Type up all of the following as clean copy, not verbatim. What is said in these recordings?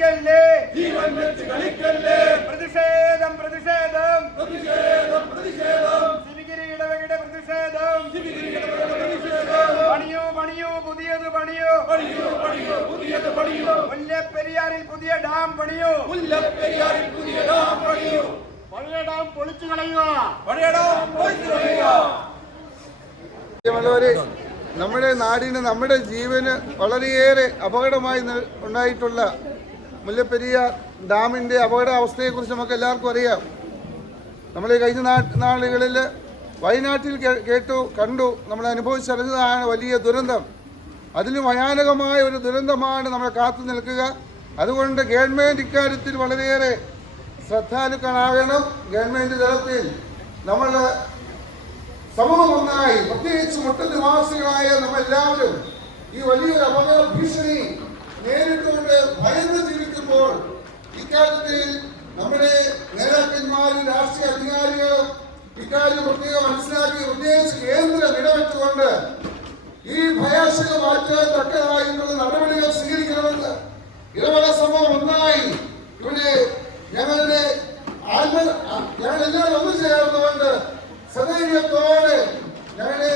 കളിക്കല്ലേ പ്രതിഷേധം ശിവഗിരി ഇടവകയുടെ പ്രതിഷേധം പണിയൂ പുതിയത് പണിയൂ മുല്ലപ്പെരിയാറിൽ പുതിയ ഡാം പണിയൂ പഴയ ഡാം പൊളിച്ചു കളയുക നമ്മുടെ നാടിന് നമ്മുടെ ജീവന് വളരെയേറെ അപകടമായി ഉണ്ടായിട്ടുള്ള മുല്ലപ്പെരിയാർ ഡാമിൻ്റെ അപകടാവസ്ഥയെക്കുറിച്ച് നമുക്ക് എല്ലാവർക്കും അറിയാം. നമ്മൾ കഴിഞ്ഞ നാളുകളിൽ വയനാട്ടിൽ കണ്ടു, നമ്മൾ അനുഭവിച്ചറിഞ്ഞതാണ് വലിയ ദുരന്തം. അതിലും ഭയാനകമായ ഒരു ദുരന്തമാണ് നമ്മളെ കാത്തു നിൽക്കുക. അതുകൊണ്ട് ഗവൺമെൻറ് ഇക്കാര്യത്തിൽ വളരെയേറെ ശ്രദ്ധാലുക്കളാകണം. ഗവൺമെൻറ് തലത്തിൽ നമ്മൾ സമൂഹം ഒന്നായി, പ്രത്യേകിച്ച് മുട്ട നിവാസികളായ നമ്മളെല്ലാവരും ഈ വലിയൊരു അപകട ഭീഷണി നേരിട്ടുകൊണ്ട് ഭയന്ന് ജീവിക്കുമ്പോൾ ഇക്കാര്യത്തിൽ നമ്മുടെ നേതാക്കന്മാരും രാഷ്ട്രീയ അധികാരികളും ഇക്കാര്യം പ്രത്യേകം മനസ്സിലാക്കി, പ്രത്യേകിച്ച് കേന്ദ്രം ഇടപെട്ടുകൊണ്ട് ഈ ഭയാശങ്ക മാറ്റാൻ തക്കതായിട്ടുള്ള നടപടികൾ സ്വീകരിക്കണമെന്ന് ഇടവക സമൂഹം ഒന്നായി ഇവിടെ ഞങ്ങളെല്ലാവരും ഒന്നു ചേർന്നുകൊണ്ട് സദൈര്യത്തോടെ ഞങ്ങളുടെ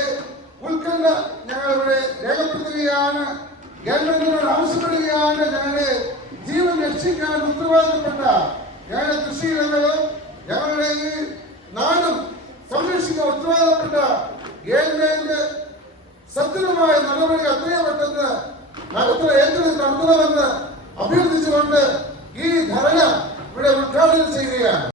ഉത്കണ്ഠ ഞങ്ങളിവിടെ രേഖപ്പെടുത്തുകയാണ്. ഗവൺമെന്റിനോട് ആവശ്യപ്പെടുകയാണ്, ഞങ്ങളുടെ ജീവൻ രക്ഷിക്കാൻ ഉത്തരവാദിത്തപ്പെട്ട ഞങ്ങളുടെ കൃഷിയിടങ്ങളും ഞങ്ങളുടെ ഈ നാടും സംരക്ഷിക്കാൻ ഉത്തരവാദിത്തപ്പെട്ട ഗവൺമെന്റ് സത്യമായ നടപടി എത്രയും പെട്ടെന്ന് നടത്തണമെന്ന് അഭ്യർത്ഥിച്ചുകൊണ്ട് ഈ ധർണ ഇവിടെ ഉദ്ഘാടനം ചെയ്യുകയാണ്.